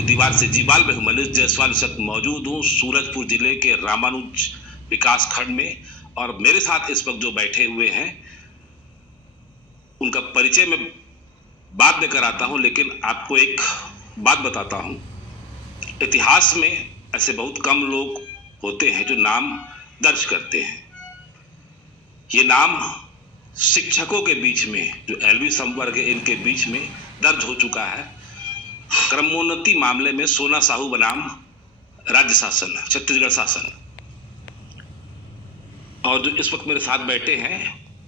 की दीवार से जीवाल में हूँ। मनीष जायसवाल इस वक्त मौजूद हूँ सूरजपुर जिले के रामानुज विकास खंड में, और मेरे साथ इस वक्त जो बैठे हुए हैं उनका परिचय मैं बाद में कराता हूँ, लेकिन आपको एक बात बताता हूँ। इतिहास में ऐसे बहुत कम लोग होते हैं जो नाम दर्ज करते हैं। ये नाम शिक्षकों के बीच में, जो एलवी संवर्ग है, इनके बीच में दर्ज हो चुका है। क्रमोन्नति मामले में सोना साहू बनाम राज्य शासन, छत्तीसगढ़ शासन। और जो इस वक्त मेरे साथ बैठे हैं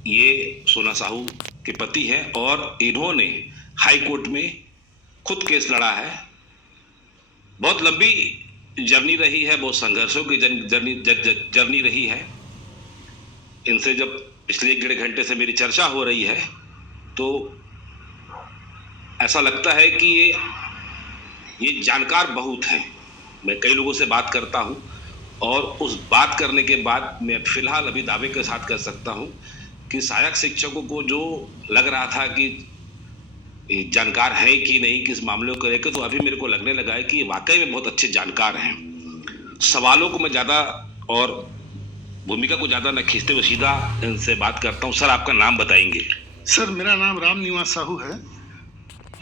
ये सोना साहू के पति हैं, और इन्होंने हाई कोर्ट में खुद केस लड़ा है। बहुत लंबी जर्नी रही है, बहुत संघर्षों की जर्नी रही है। इनसे जब पिछले 1 डेढ़ घंटे से मेरी चर्चा हो रही है तो ऐसा लगता है कि ये जानकार बहुत हैं। मैं कई लोगों से बात करता हूं, और उस बात करने के बाद मैं फिलहाल अभी दावे के साथ कर सकता हूं कि सहायक शिक्षकों को जो लग रहा था कि जानकार है कि नहीं किस मामले को लेकर, तो अभी मेरे को लगने लगा है कि ये वाकई में बहुत अच्छे जानकार हैं। सवालों को मैं ज़्यादा और भूमिका को ज़्यादा न खींचते हुए सीधा इनसे बात करता हूँ। सर, आपका नाम बताएंगे? सर, मेरा नाम राम निवास साहू है।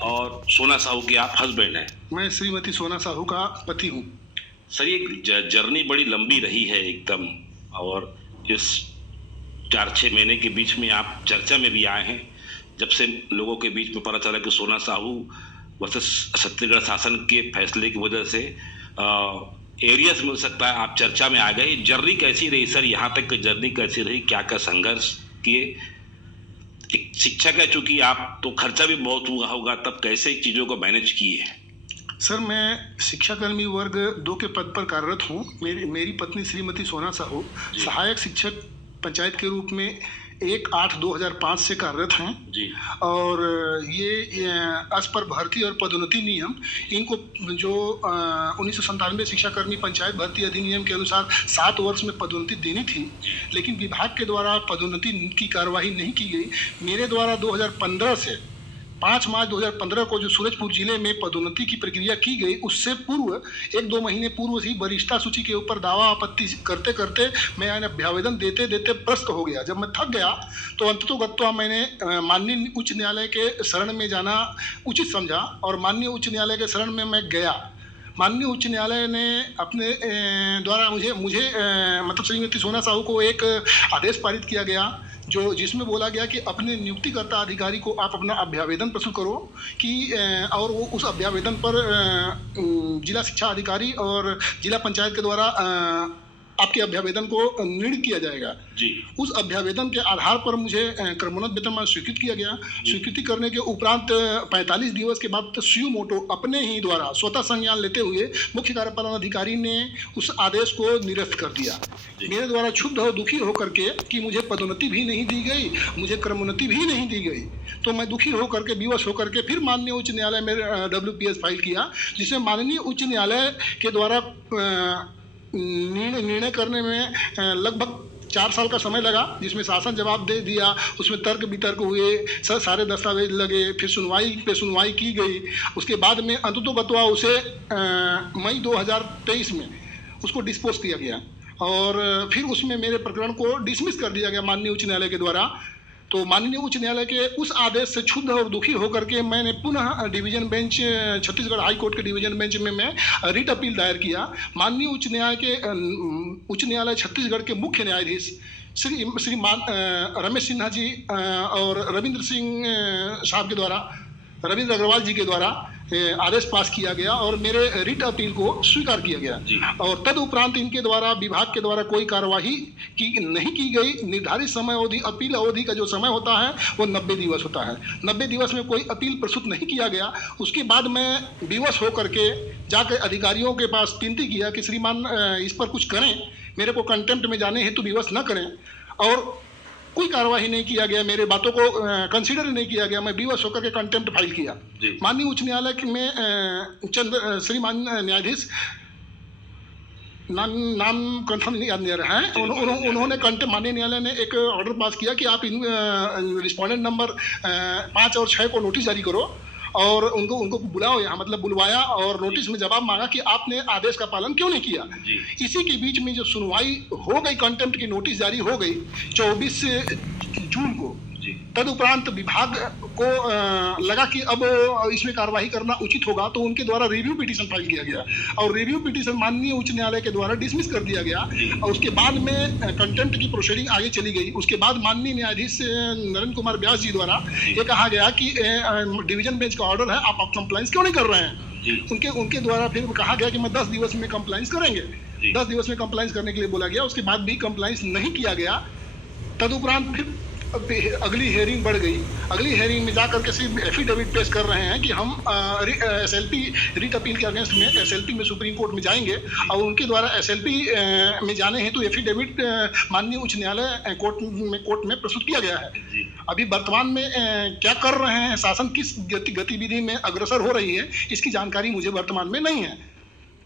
और सोना साहू के आप हस्बैंड हैं? मैं श्रीमती सोना साहू का पति हूँ। सर, ये जर्नी बड़ी लंबी रही है एकदम, और इस 4-6 महीने के बीच में आप चर्चा में भी आए हैं। जब से लोगों के बीच में पता चला कि सोना साहू वर्सेस छत्तीसगढ़ शासन के फैसले की वजह से एरियस मिल सकता है, आप चर्चा में आ गए। जर्नी कैसी रही सर, यहाँ तक की जर्नी कैसी रही, क्या क्या संघर्ष किए? एक शिक्षक है, चूंकि आप तो खर्चा भी बहुत हुआ होगा, तब कैसे चीज़ों को मैनेज किए? सर, मैं शिक्षाकर्मी वर्ग 2 के पद पर कार्यरत हूँ। मेरी पत्नी श्रीमती सोना साहू सहायक शिक्षक पंचायत के रूप में 1/8/2005 से कार्यरत हैं जी। और ये अस पर भर्ती और पदोन्नति नियम, इनको जो 1997 शिक्षाकर्मी पंचायत भर्ती अधिनियम के अनुसार 7 वर्ष में पदोन्नति देनी थी, लेकिन विभाग के द्वारा पदोन्नति की कार्यवाही नहीं की गई। मेरे द्वारा 2015 से 5 मार्च 2015 को जो सूरजपुर जिले में पदोन्नति की प्रक्रिया की गई, उससे पूर्व 1-2 महीने पूर्व ही वरिष्ठता सूची के ऊपर दावा आपत्ति करते करते मैं अभ्यावेदन देते देते प्रस्त हो गया। जब मैं थक गया तो अंततोगत्वा मैंने माननीय उच्च न्यायालय के शरण में जाना उचित समझा, और माननीय उच्च न्यायालय के शरण में मैं गया। माननीय उच्च न्यायालय ने अपने द्वारा मुझे मतलब श्रीमती सोना साहू को एक आदेश पारित किया गया, जिसमें बोला गया कि अपने नियुक्तिकर्ता अधिकारी को आप अपना अभ्यावेदन प्रस्तुत करो कि और वो उस अभ्यावेदन पर जिला शिक्षा अधिकारी और जिला पंचायत के द्वारा आपके अभ्यावेदन को निर्णय किया जाएगा जी। उस अभ्यावेदन के आधार पर मुझे क्रमोन्नत वेतनमान स्वीकृत किया गया। स्वीकृति करने के उपरांत 45 दिवस के बाद सुयो मोटो अपने ही द्वारा स्वतः संज्ञान लेते हुए मुख्य कार्यपालन अधिकारी ने उस आदेश को निरस्त कर दिया। मेरे द्वारा क्षुब्ध और दुखी होकर के कि मुझे पदोन्नति भी नहीं दी गई, मुझे क्रमोन्नति भी नहीं दी गई, तो मैं दुखी होकर के, विवश होकर के फिर माननीय उच्च न्यायालय में WPS फाइल किया, जिसमें माननीय उच्च न्यायालय के द्वारा निर्णय करने में लगभग 4 साल का समय लगा, जिसमें शासन जवाब दे दिया, उसमें तर्क वितर्क हुए, सारे दस्तावेज लगे, फिर सुनवाई पे सुनवाई की गई। उसके बाद में अंततोगत्वा उसे मई 2023 में उसको डिस्पोज किया गया, और फिर उसमें मेरे प्रकरण को डिसमिस कर दिया गया माननीय उच्च न्यायालय के द्वारा। तो माननीय उच्च न्यायालय के उस आदेश से क्षुब्ध और दुखी होकर के मैंने पुनः division bench, Chhattisgarh high court के डिवीजन बेंच में मैं रिट अपील दायर किया। माननीय उच्च न्यायालय छत्तीसगढ़ के मुख्य न्यायाधीश श्रीमान रमेश सिन्हा जी और रविंद्र सिंह साहब के द्वारा, रविंद्र अग्रवाल जी के द्वारा आदेश पास किया गया और मेरे रिट अपील को स्वीकार किया गया, और तदुपरांत इनके द्वारा, विभाग के द्वारा कोई कार्यवाही नहीं की गई। निर्धारित समय अवधि, अपील अवधि का जो समय होता है वो 90 दिवस होता है। 90 दिवस में कोई अपील प्रस्तुत नहीं किया गया। उसके बाद मैं विवश होकर के जाकर अधिकारियों के पास विनती किया कि श्रीमान इस पर कुछ करें, मेरे को कंटेम्प्ट में जाने हेतु विवश न करें, और कोई कार्यवाही नहीं किया गया, मेरे बातों को कंसीडर नहीं किया गया। मैं विवश होकर के कंटेम्प्ट फाइल किया। माननीय उच्च न्यायालय में श्रीमान न्यायाधीश, नाम कंफर्म नहीं याद नहीं आ रहा है, उन्होंने माननीय न्यायालय ने एक ऑर्डर पास किया कि आप रिस्पोंडेंट नंबर 5 और 6 को नोटिस जारी करो, और उनको उनको बुलाओ यहाँ, मतलब बुलवाया और नोटिस में जवाब मांगा कि आपने आदेश का पालन क्यों नहीं किया। इसी के बीच में जो सुनवाई हो गई, कंटेम्प्ट की नोटिस जारी हो गई 24 जून को। तदुपरांत विभाग को लगा कि अब इसमें कार्रवाई करना उचित होगा, तो उनके द्वारा रिव्यू पिटीशन फाइल किया गया और रिव्यू पिटीशन माननीय उच्च न्यायालय के द्वारा डिसमिस कर दिया गया और उसके बाद में कंटेम्प्ट की प्रोसीडिंग आगे चली गई। उसके बाद माननीय न्यायाधीश नरेंद्र कुमार व्यास जी द्वारा ये कहा गया कि डिवीजन बेंच का ऑर्डर है, आप कंप्लाइंस क्यों नहीं कर रहे हैं। उनके द्वारा फिर कहा गया कि मैं 10 दिवस में कंप्लाइंस करेंगे। 10 दिवस में कंप्लाइंस करने के लिए बोला गया, उसके बाद भी कंप्लाइंस नहीं किया गया। तदुपरांत फिर अगली हेयरिंग बढ़ गई। अगली हेयरिंग में जाकर के सिर्फ एफिडेविट पेश कर रहे हैं कि हम एसएलपी रिट अपील के अगेंस्ट में एसएलपी में सुप्रीम कोर्ट में जाएंगे और उनके द्वारा एसएलपी में जाने हेतु एफिडेविट माननीय उच्च न्यायालय कोर्ट में प्रस्तुत किया गया है। अभी वर्तमान में क्या कर रहे हैं, शासन किस गतिविधि में अग्रसर हो रही है, इसकी जानकारी मुझे वर्तमान में नहीं है।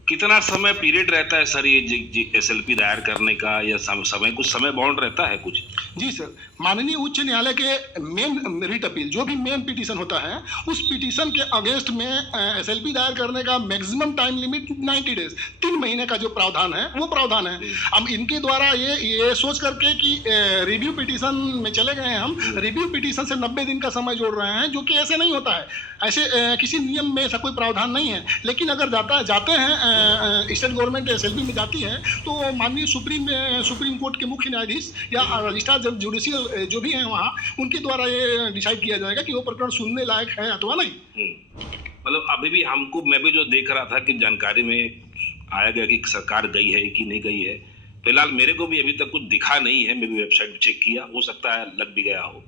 कितना समय पीरियड रहता है सर ये एसएलपी दायर करने का, या समय कुछ समय बाउंड रहता है कुछ? जी सर, माननीय उच्च न्यायालय के मेन रिट अपील जो भी मेन पिटीशन होता है, उस पिटीशन के अगेंस्ट में एसएलपी दायर करने का मैक्सिमम टाइम लिमिट 90 डेज, 3 महीने का जो प्रावधान है वो प्रावधान है। हम इनके द्वारा ये सोच करके कि रिव्यू पिटीशन में चले गए हैं, हम रिव्यू पिटीशन से 90 दिन का समय जोड़ रहे हैं, जो कि ऐसे नहीं होता है। ऐसे किसी नियम में ऐसा कोई प्रावधान नहीं है। लेकिन अगर जाते हैं स्टेट गवर्नमेंट एसएलपी में जाती है तो माननीय सुप्रीम कोर्ट के मुख्य न्यायाधीश या रजिस्ट्रार जुडिशियल जो भी हैं वहाँ, उनके द्वारा ये डिसाइड किया जाएगा कि वो प्रकरण सुनने लायक है अथवा नहीं। मतलब अभी भी मैं भी जो देख रहा था कि जानकारी में आया गया कि सरकार गई है कि नहीं गई है। फिलहाल मेरे को भी अभी तक कुछ दिखा नहीं है। मैं भी वेबसाइट चेक किया, हो सकता है लग भी गया हो।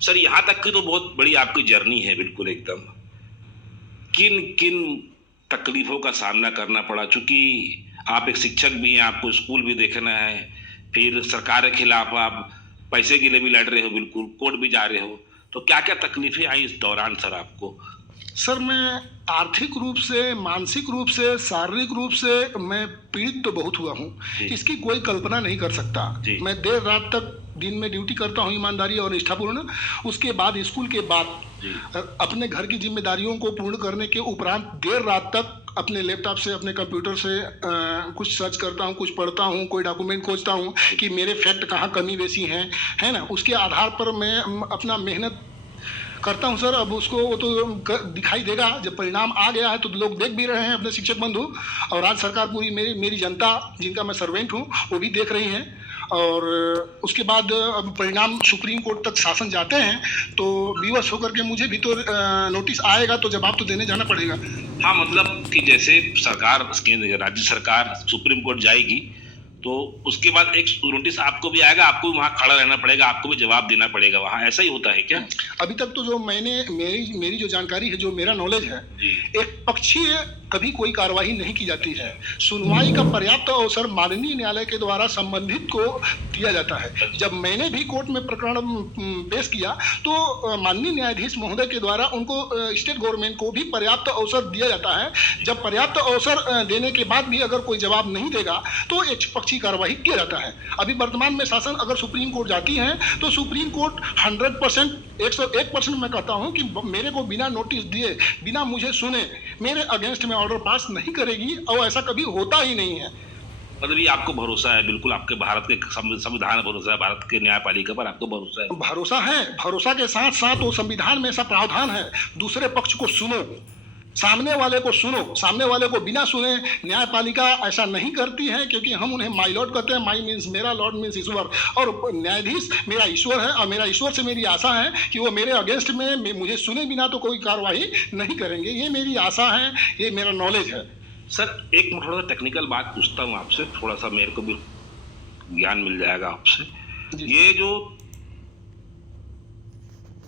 सर यहाँ तक की तो बहुत बड़ी आपकी जर्नी है, बिल्कुल एकदम। किन किन तकलीफों का सामना करना पड़ा, चूंकि आप एक शिक्षक भी हैं, आपको स्कूल भी देखना है, फिर सरकार के खिलाफ आप पैसे के लिए भी लड़ रहे हो, बिल्कुल कोर्ट भी जा रहे हो, तो क्या क्या तकलीफें आई इस दौरान सर आपको? सर मैं आर्थिक रूप से, मानसिक रूप से, शारीरिक रूप से मैं पीड़ित तो बहुत हुआ हूँ, इसकी कोई कल्पना नहीं कर सकता। मैं देर रात तक दिन में ड्यूटी करता हूँ ईमानदारी और निष्ठापूर्ण, उसके बाद स्कूल के बाद अपने घर की जिम्मेदारियों को पूर्ण करने के उपरांत देर रात तक अपने लैपटॉप से, अपने कंप्यूटर से कुछ सर्च करता हूँ, कुछ पढ़ता हूँ, कोई डॉक्यूमेंट खोजता हूँ कि मेरे फैक्ट कहाँ कमी बेसी हैं, है ना। उसके आधार पर मैं अपना मेहनत करता हूं सर। अब उसको वो तो दिखाई देगा, जब परिणाम आ गया है तो लोग देख भी रहे हैं, अपने शिक्षक बंधु और राज्य सरकार पूरी, मेरी जनता जिनका मैं सर्वेंट हूं, वो भी देख रही हैं। और उसके बाद अब परिणाम सुप्रीम कोर्ट तक शासन जाते हैं तो विवश होकर के मुझे भी तो नोटिस आएगा तो जवाब तो देने जाना पड़ेगा। हाँ, मतलब कि जैसे सरकार, राज्य सरकार सुप्रीम कोर्ट जाएगी तो उसके बाद एक नोटिस आपको भी आएगा, आपको वहां खड़ा रहना पड़ेगा, आपको भी जवाब देना पड़ेगा वहां, ऐसा ही होता है क्या? अभी तक तो जो मेरी जो जानकारी है, जो मेरा नॉलेज है, एक पक्षीय कभी कोई कार्रवाई नहीं की जाती है। सुनवाई का पर्याप्त अवसर माननीय न्यायालय के द्वारा संबंधित को दिया जाता है। जब मैंने भी कोर्ट में प्रकरण पेश किया तो माननीय न्यायाधीश महोदय के द्वारा उनको स्टेट गवर्नमेंट को भी पर्याप्त अवसर दिया जाता है। जब पर्याप्त अवसर देने के बाद भी अगर कोई जवाब नहीं देगा तो एक पक्षी कार्रवाई किया जाता है। अभी वर्तमान में शासन अगर सुप्रीम कोर्ट जाती है तो सुप्रीम कोर्ट 100%, 101% मैं कहता हूं कि मेरे को बिना नोटिस दिए, बिना मुझे सुने मेरे अगेंस्ट में ऑर्डर पास नहीं करेगी और ऐसा कभी होता ही नहीं है। मतलब ये आपको भरोसा है, बिल्कुल आपके भारत के संविधान पर भरोसा है, भारत के न्यायपालिका पर आपको भरोसा है? भरोसा है। भरोसा के साथ साथ वो संविधान में ऐसा प्रावधान है, दूसरे पक्ष को सुनो, सामने वाले को सुनो, सामने वाले को बिना सुने न्यायपालिका ऐसा नहीं करती है, क्योंकि हम उन्हें माई लॉर्ड कहते हैं। माई मीन्स मेरा, लॉर्ड मीन्स ईश्वर, और न्यायाधीश मेरा ईश्वर है और मेरा ईश्वर से मेरी आशा है कि वो मेरे अगेंस्ट में मुझे सुने बिना तो कोई कार्रवाई नहीं करेंगे। ये मेरी आशा है, ये मेरा नॉलेज है। सर एक थोड़ा सा टेक्निकल बात पूछता हूँ आपसे, थोड़ा सा मेरे को भी ज्ञान मिल जाएगा आपसे। ये जो